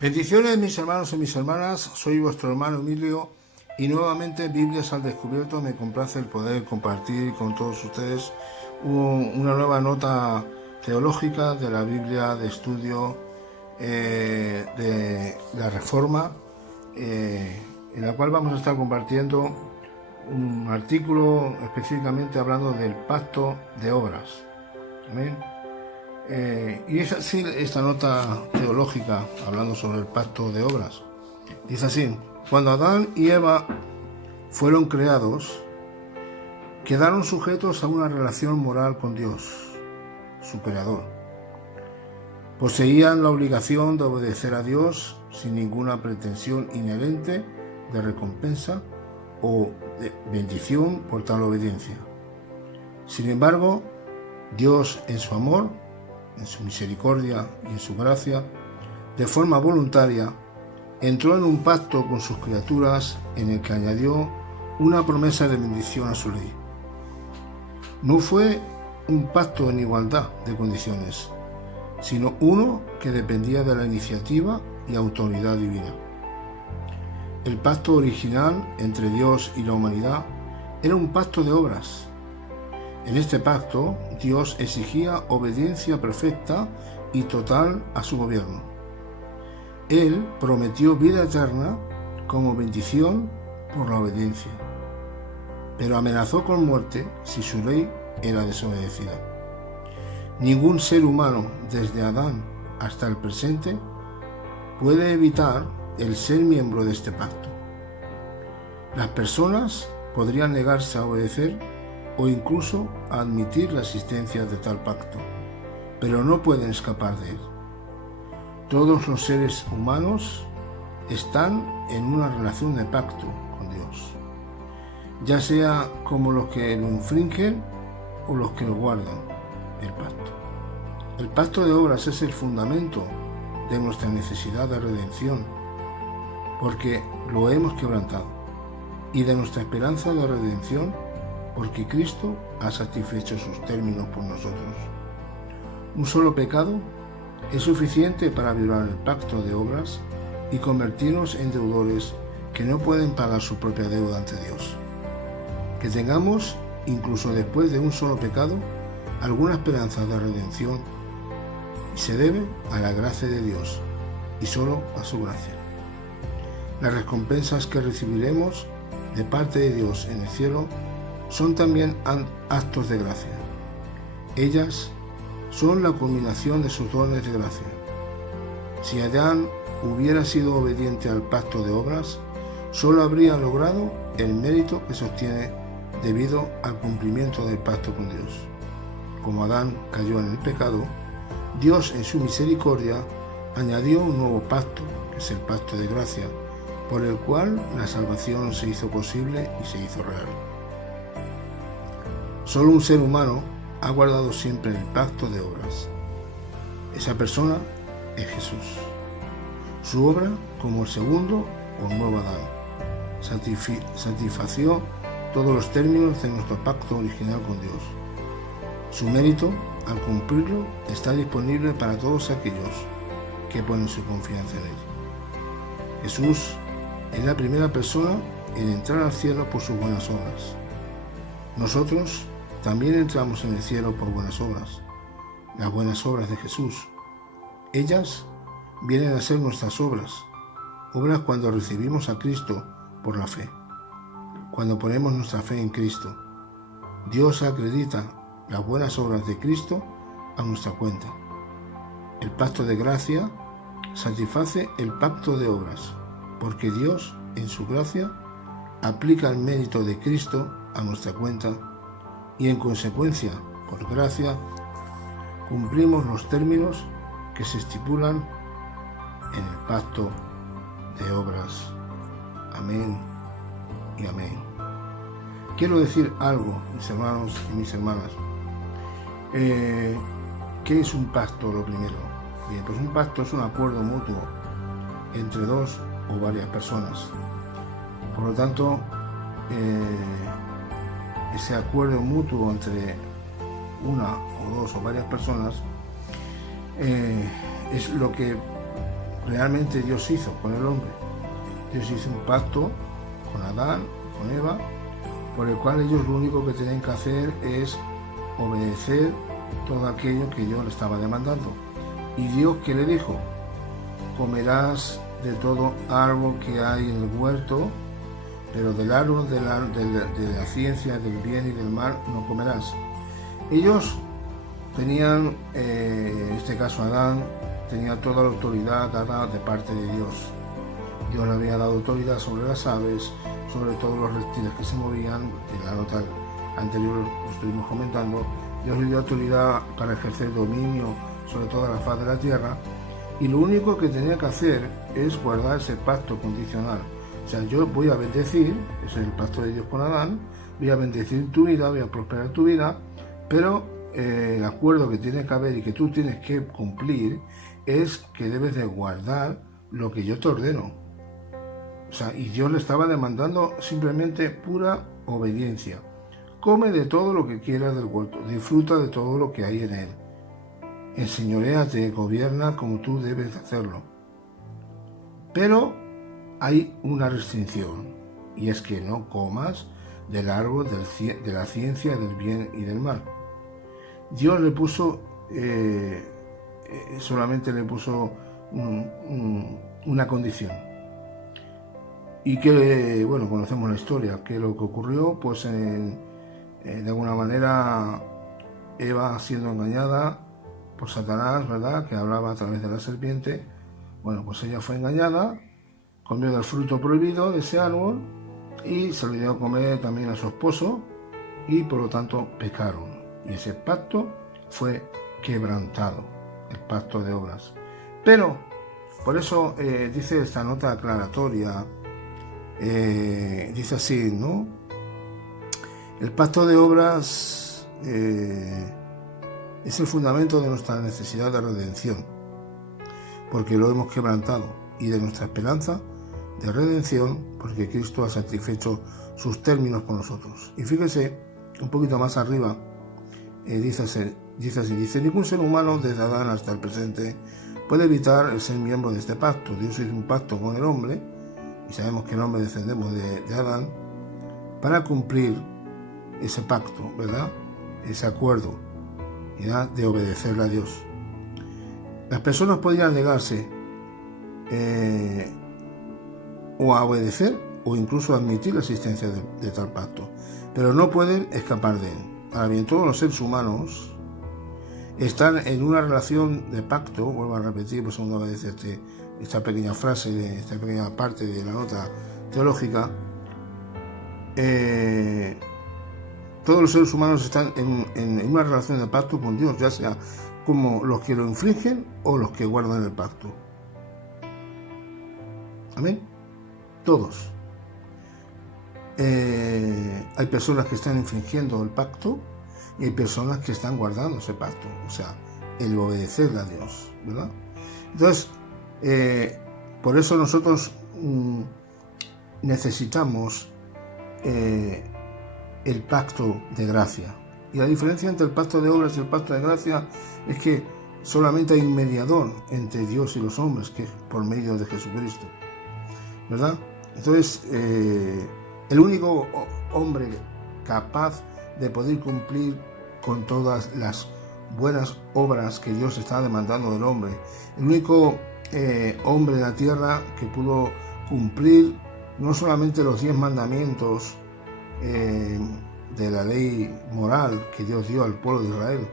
Bendiciones mis hermanos y mis hermanas, soy vuestro hermano Emilio y nuevamente Biblias al Descubierto. Me complace el poder compartir con todos ustedes una nueva nota teológica de la Biblia de estudio de la Reforma, en la cual vamos a estar compartiendo un artículo específicamente hablando del pacto de obras. Amén. Y es así esta nota teológica hablando sobre el pacto de obras. Dice así: cuando Adán y Eva fueron creados, quedaron sujetos a una relación moral con Dios, su creador. Poseían la obligación de obedecer a Dios sin ninguna pretensión inherente de recompensa o de bendición por tal obediencia. Sin embargo, Dios en su amor, en su misericordia y en su gracia, de forma voluntaria, entró en un pacto con sus criaturas en el que añadió una promesa de bendición a su ley. No fue un pacto en igualdad de condiciones, sino uno que dependía de la iniciativa y autoridad divina. El pacto original entre Dios y la humanidad era un pacto de obras. En este pacto, Dios exigía obediencia perfecta y total a su gobierno. Él prometió vida eterna como bendición por la obediencia, pero amenazó con muerte si su ley era desobedecida. Ningún ser humano, desde Adán hasta el presente, puede evitar el ser miembro de este pacto. Las personas podrían negarse a obedecer o incluso a admitir la existencia de tal pacto, pero no pueden escapar de él. Todos los seres humanos están en una relación de pacto con Dios, ya sea como los que lo infringen o los que lo guardan el pacto. El pacto de obras es el fundamento de nuestra necesidad de redención, porque lo hemos quebrantado, y de nuestra esperanza de redención, porque Cristo ha satisfecho sus términos por nosotros. Un solo pecado es suficiente para violar el pacto de obras y convertirnos en deudores que no pueden pagar su propia deuda ante Dios. Que tengamos, incluso después de un solo pecado, alguna esperanza de redención, se debe a la gracia de Dios y solo a su gracia. Las recompensas que recibiremos de parte de Dios en el cielo son también actos de gracia. Ellas son la culminación de sus dones de gracia. Si Adán hubiera sido obediente al pacto de obras, solo habría logrado el mérito que sostiene debido al cumplimiento del pacto con Dios. Como Adán cayó en el pecado, Dios en su misericordia añadió un nuevo pacto, que es el pacto de gracia, por el cual la salvación se hizo posible y se hizo real. Solo un ser humano ha guardado siempre el pacto de obras. Esa persona es Jesús. Su obra, como el segundo o nuevo Adán, satisfació todos los términos de nuestro pacto original con Dios. Su mérito, al cumplirlo, está disponible para todos aquellos que ponen su confianza en él. Jesús es la primera persona en entrar al cielo por sus buenas obras. Nosotros también entramos en el cielo por buenas obras, las buenas obras de Jesús. Ellas vienen a ser nuestras obras cuando recibimos a Cristo por la fe. Cuando ponemos nuestra fe en Cristo, Dios acredita las buenas obras de Cristo a nuestra cuenta. El pacto de gracia satisface el pacto de obras, porque Dios, en su gracia, aplica el mérito de Cristo a nuestra cuenta y en consecuencia, por gracia, cumplimos los términos que se estipulan en el pacto de obras. Amén y amén. Quiero decir algo, mis hermanos y mis hermanas. ¿Qué es un pacto, lo primero? Bien, pues un pacto es un acuerdo mutuo entre dos o varias personas. Por lo tanto, ese acuerdo mutuo entre una o dos o varias personas es lo que realmente Dios hizo con el hombre. Dios hizo un pacto con Adán, con Eva, por el cual ellos lo único que tenían que hacer es obedecer todo aquello que Dios le estaba demandando. Y Dios, ¿qué le dijo? Comerás de todo árbol que hay en el huerto, pero del árbol de la ciencia del bien y del mal no comerás. Ellos tenían, en este caso Adán, tenía toda la autoridad dada de parte de Dios. Dios le había dado autoridad sobre las aves, sobre todos los reptiles que se movían. En la nota anterior lo estuvimos comentando. Dios le dio autoridad para ejercer dominio sobre toda la faz de la tierra, y lo único que tenía que hacer es guardar ese pacto condicional. O sea, yo voy a bendecir, ese es el pacto de Dios con Adán, voy a bendecir tu vida, voy a prosperar tu vida, pero el acuerdo que tiene que haber y que tú tienes que cumplir es que debes de guardar lo que yo te ordeno. O sea, y Dios le estaba demandando simplemente pura obediencia. Come de todo lo que quieras del huerto, disfruta de todo lo que hay en él. Enseñoréate, gobierna como tú debes hacerlo. Pero hay una restricción, y es que no comas del árbol de la ciencia del bien y del mal. Dios le puso, solamente le puso una condición. Y que, bueno, conocemos la historia, que lo que ocurrió, pues de alguna manera Eva siendo engañada por Satanás, ¿verdad?, que hablaba a través de la serpiente. Bueno, pues ella fue engañada, comió del fruto prohibido de ese árbol y se le dio a comer también a su esposo, y por lo tanto pecaron. Y ese pacto fue quebrantado, el pacto de obras. Pero, por eso dice esta nota aclaratoria, dice así, ¿no? El pacto de obras es el fundamento de nuestra necesidad de redención, porque lo hemos quebrantado, y de nuestra esperanza de redención, porque Cristo ha satisfecho sus términos con nosotros. Y fíjese, un poquito más arriba, dice así, ningún ser humano desde Adán hasta el presente puede evitar el ser miembro de este pacto. Dios hizo un pacto con el hombre, y sabemos que el hombre descendemos de Adán, para cumplir ese pacto, ¿verdad?, ese acuerdo, ¿verdad?, de obedecerle a Dios. Las personas podían negarse o a obedecer o incluso a admitir la existencia de tal pacto, pero no pueden escapar de él. Ahora bien, todos los seres humanos están en una relación de pacto. Vuelvo a repetir por segunda vez esta pequeña frase, esta pequeña parte de la nota teológica. Todos los seres humanos están en una relación de pacto con Dios, ya sea como los que lo infringen o los que guardan el pacto. Amén. Todos. Hay personas que están infringiendo el pacto y hay personas que están guardando ese pacto, o sea, el obedecerle a Dios, ¿verdad? Entonces, por eso nosotros necesitamos el pacto de gracia. Y la diferencia entre el pacto de obras y el pacto de gracia es que solamente hay un mediador entre Dios y los hombres, que es por medio de Jesucristo, ¿verdad? Entonces, el único hombre capaz de poder cumplir con todas las buenas obras que Dios está demandando del hombre, el único hombre de la tierra que pudo cumplir no solamente los 10 mandamientos de la ley moral que Dios dio al pueblo de Israel,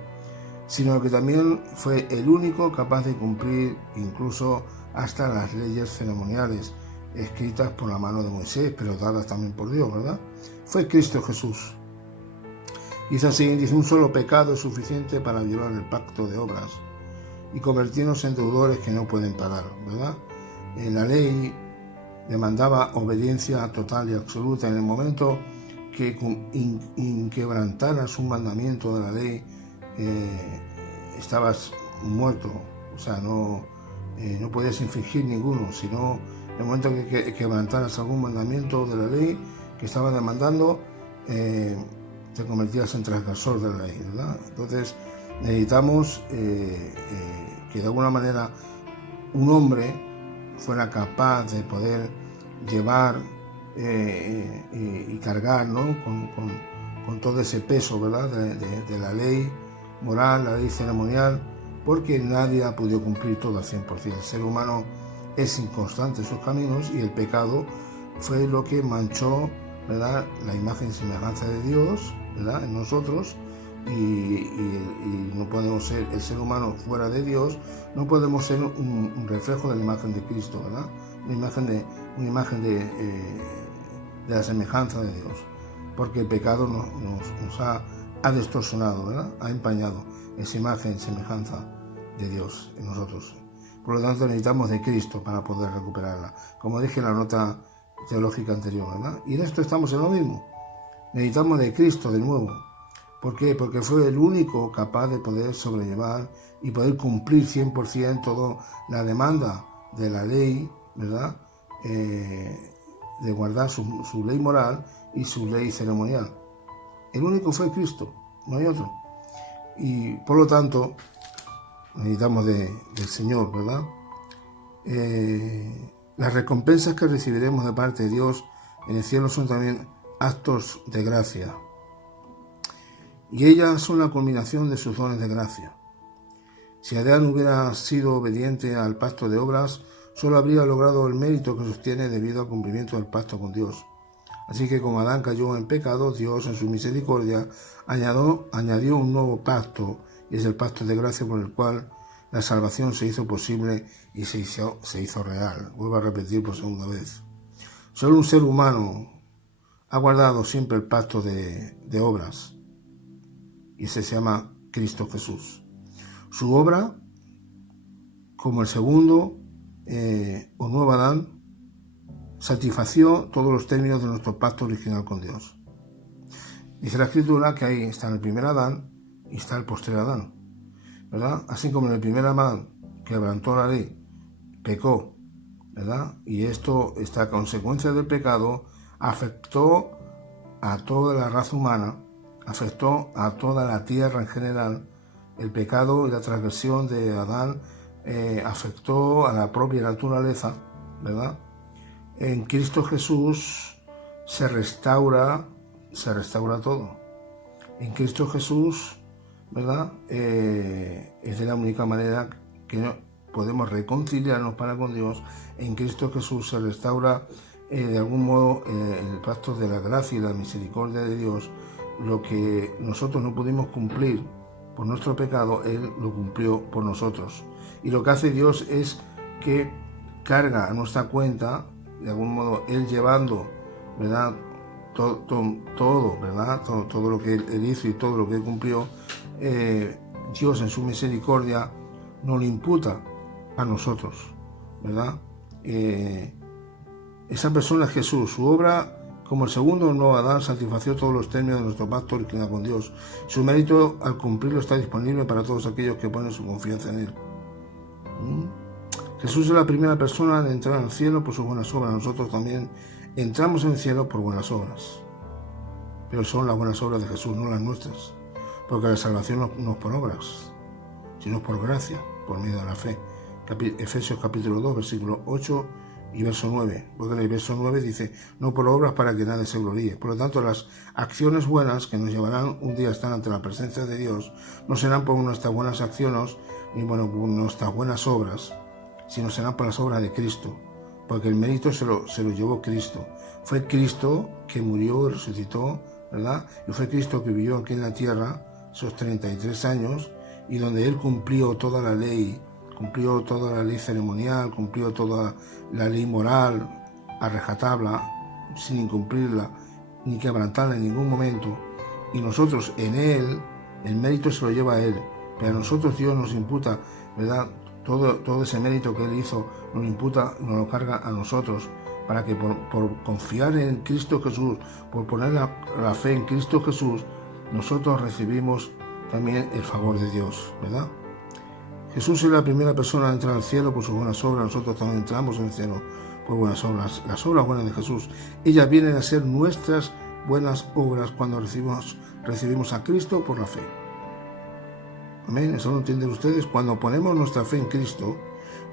sino que también fue el único capaz de cumplir incluso hasta las leyes ceremoniales escritas por la mano de Moisés, pero dadas también por Dios, ¿verdad? Fue Cristo Jesús. Dice así, dice, un solo pecado es suficiente para violar el pacto de obras y convertirnos en deudores que no pueden pagar, ¿verdad? La ley demandaba obediencia total y absoluta. En el momento que inquebrantaras un mandamiento de la ley, estabas muerto, o sea, no podías infringir ninguno, sino en el momento que quebrantaras algún mandamiento de la ley que estaba demandando, te convertías en transgresor de la ley, ¿verdad? Entonces necesitamos que de alguna manera un hombre fuera capaz de poder llevar y cargar, ¿no?, con todo ese peso, ¿verdad?, de la ley moral, la ley ceremonial, porque nadie ha podido cumplir todo al 100%. El ser humano es inconstante en sus caminos y el pecado fue lo que manchó, ¿verdad?, la imagen y semejanza de Dios, ¿verdad?, en nosotros, y no podemos ser, el ser humano fuera de Dios, no podemos ser un reflejo de la imagen de Cristo, ¿verdad?, una imagen de la semejanza de Dios, porque el pecado nos ha distorsionado, ¿verdad?, ha empañado esa imagen y semejanza de Dios en nosotros. Por lo tanto, necesitamos de Cristo para poder recuperarla, como dije en la nota teológica anterior, ¿verdad? Y en esto estamos en lo mismo. Necesitamos de Cristo de nuevo. ¿Por qué? Porque fue el único capaz de poder sobrellevar y poder cumplir 100% toda la demanda de la ley, ¿verdad?, de guardar su ley moral y su ley ceremonial. El único fue Cristo, no hay otro. Y por lo tanto, necesitamos del Señor, ¿verdad? Las recompensas que recibiremos de parte de Dios en el cielo son también actos de gracia. Y ellas son la culminación de sus dones de gracia. Si Adán hubiera sido obediente al pacto de obras, solo habría logrado el mérito que sostiene debido al cumplimiento del pacto con Dios. Así que como Adán cayó en pecado, Dios en su misericordia añadió un nuevo pacto, y es el pacto de gracia por el cual la salvación se hizo posible y se hizo real. Vuelvo a repetir por segunda vez. Solo un ser humano ha guardado siempre el pacto de obras, y ese se llama Cristo Jesús. Su obra, como el segundo o nuevo Adán, satisfació todos los términos de nuestro pacto original con Dios. Dice la Escritura que ahí está el primer Adán y está el posterior Adán, ¿verdad? Así como en el primer Adán quebrantó la ley, pecó, ¿verdad? Y esta consecuencia del pecado afectó a toda la raza humana, afectó a toda la tierra en general. El pecado y la transgresión de Adán afectó a la propia naturaleza, ¿verdad? En Cristo Jesús se restaura todo. En Cristo Jesús, ¿verdad?, es de la única manera que podemos reconciliarnos para con Dios. En Cristo Jesús se restaura de algún modo el pacto de la gracia y la misericordia de Dios. Lo que nosotros no pudimos cumplir por nuestro pecado, Él lo cumplió por nosotros. Y lo que hace Dios es que carga a nuestra cuenta, de algún modo, Él llevando, ¿verdad?, todo, ¿verdad?, todo lo que Él hizo y todo lo que Él cumplió, Dios en su misericordia nos lo imputa a nosotros, ¿verdad? Esa persona es Jesús. Su obra, como el segundo nuevo Adán, satisfació todos los términos de nuestro pacto original con Dios. Su mérito al cumplirlo está disponible para todos aquellos que ponen su confianza en Él. Jesús es la primera persona en entrar al cielo por sus buenas obras. Nosotros también entramos en el cielo por buenas obras. Pero son las buenas obras de Jesús, no las nuestras. Porque la salvación no es por obras, sino por gracia, por medio de la fe. Efesios capítulo 2, versículo 8 y verso 9. Porque en el verso 9 dice, no por obras para que nadie se gloríe. Por lo tanto, las acciones buenas que nos llevarán un día a estar ante la presencia de Dios no serán por nuestras buenas acciones ni por nuestras buenas obras, sino serán por las obras de Cristo, porque el mérito se lo llevó Cristo. Fue Cristo que murió y resucitó, ¿verdad? Y fue Cristo que vivió aquí en la tierra esos 33 años, y donde Él cumplió toda la ley ceremonial, cumplió toda la ley moral, a rajatabla, sin incumplirla, ni quebrantarla en ningún momento. Y nosotros en Él, el mérito se lo lleva a Él, pero a nosotros Dios nos imputa, ¿verdad?, todo ese mérito que Él hizo, nos imputa, nos lo carga a nosotros, para que por confiar en Cristo Jesús, por poner la fe en Cristo Jesús, nosotros recibimos también el favor de Dios, ¿verdad? Jesús es la primera persona a entrar al cielo por sus buenas obras. Nosotros también entramos en el cielo por buenas obras. Las obras buenas de Jesús, ellas vienen a ser nuestras buenas obras cuando recibimos a Cristo por la fe. Amén. Eso lo entienden ustedes. Cuando ponemos nuestra fe en Cristo,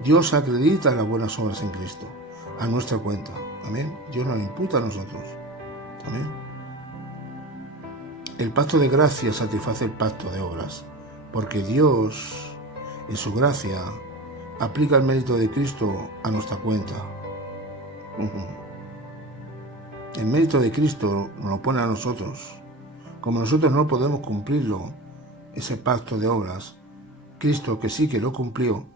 Dios acredita las buenas obras en Cristo a nuestra cuenta. Amén. Dios nos imputa a nosotros. Amén. El pacto de gracia satisface el pacto de obras, porque Dios, en su gracia, aplica el mérito de Cristo a nuestra cuenta. El mérito de Cristo nos lo pone a nosotros. Como nosotros no podemos cumplirlo, ese pacto de obras, Cristo, que sí que lo cumplió,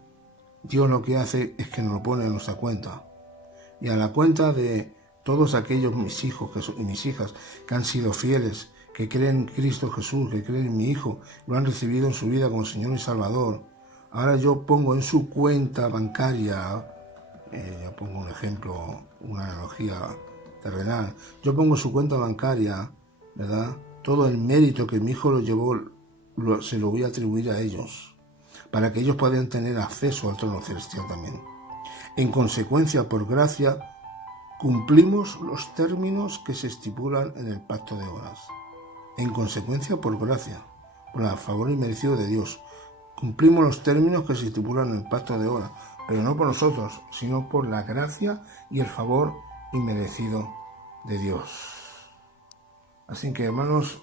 Dios lo que hace es que nos lo pone a nuestra cuenta. Y a la cuenta de todos aquellos mis hijos y mis hijas que han sido fieles, que creen en Cristo Jesús, que creen en mi Hijo, lo han recibido en su vida como Señor y Salvador. Ahora yo pongo en su cuenta bancaria, yo pongo un ejemplo, una analogía terrenal, yo pongo en su cuenta bancaria, ¿verdad?, todo el mérito que mi Hijo lo llevó, se lo voy a atribuir a ellos, para que ellos puedan tener acceso al trono celestial también. En consecuencia, por gracia, cumplimos los términos que se estipulan en el pacto de obras. En consecuencia, por gracia, por el favor inmerecido de Dios, cumplimos los términos que se estipulan en el pacto de obras, pero no por nosotros, sino por la gracia y el favor inmerecido de Dios. Así que, hermanos,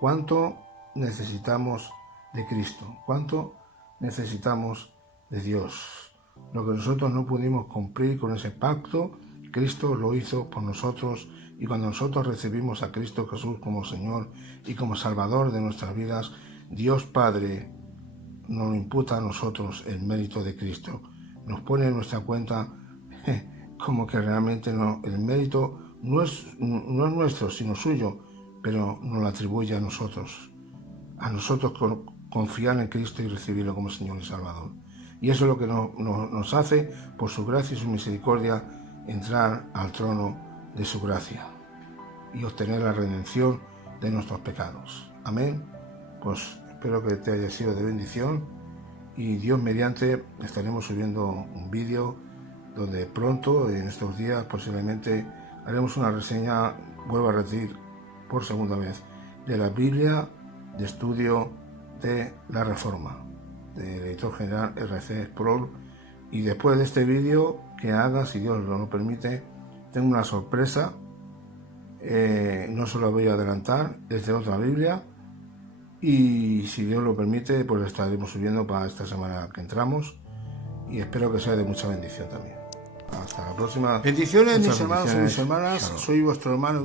¿cuánto necesitamos de Cristo? ¿Cuánto necesitamos de Dios? Lo que nosotros no pudimos cumplir con ese pacto, Cristo lo hizo por nosotros, y cuando nosotros recibimos a Cristo Jesús como Señor y como Salvador de nuestras vidas, Dios Padre nos imputa a nosotros el mérito de Cristo. Nos pone en nuestra cuenta como que realmente no, el mérito no es nuestro, sino suyo, pero nos lo atribuye a nosotros confiar en Cristo y recibirlo como Señor y Salvador. Y eso es lo que nos hace, por su gracia y su misericordia, entrar al trono de su gracia y obtener la redención de nuestros pecados. Amén. Pues espero que te haya sido de bendición, y Dios mediante estaremos subiendo un vídeo donde pronto, en estos días, posiblemente haremos una reseña, vuelvo a repetir por segunda vez, de la Biblia de estudio de la Reforma, del editor general R.C. Sproul. Y después de este vídeo que haga, si Dios lo permite, tengo una sorpresa, no se lo voy a adelantar, es de otra Biblia, y si Dios lo permite, pues lo estaremos subiendo para esta semana que entramos, y espero que sea de mucha bendición también. Hasta la próxima. Bendiciones, mis hermanos y mis hermanas. Soy vuestro hermano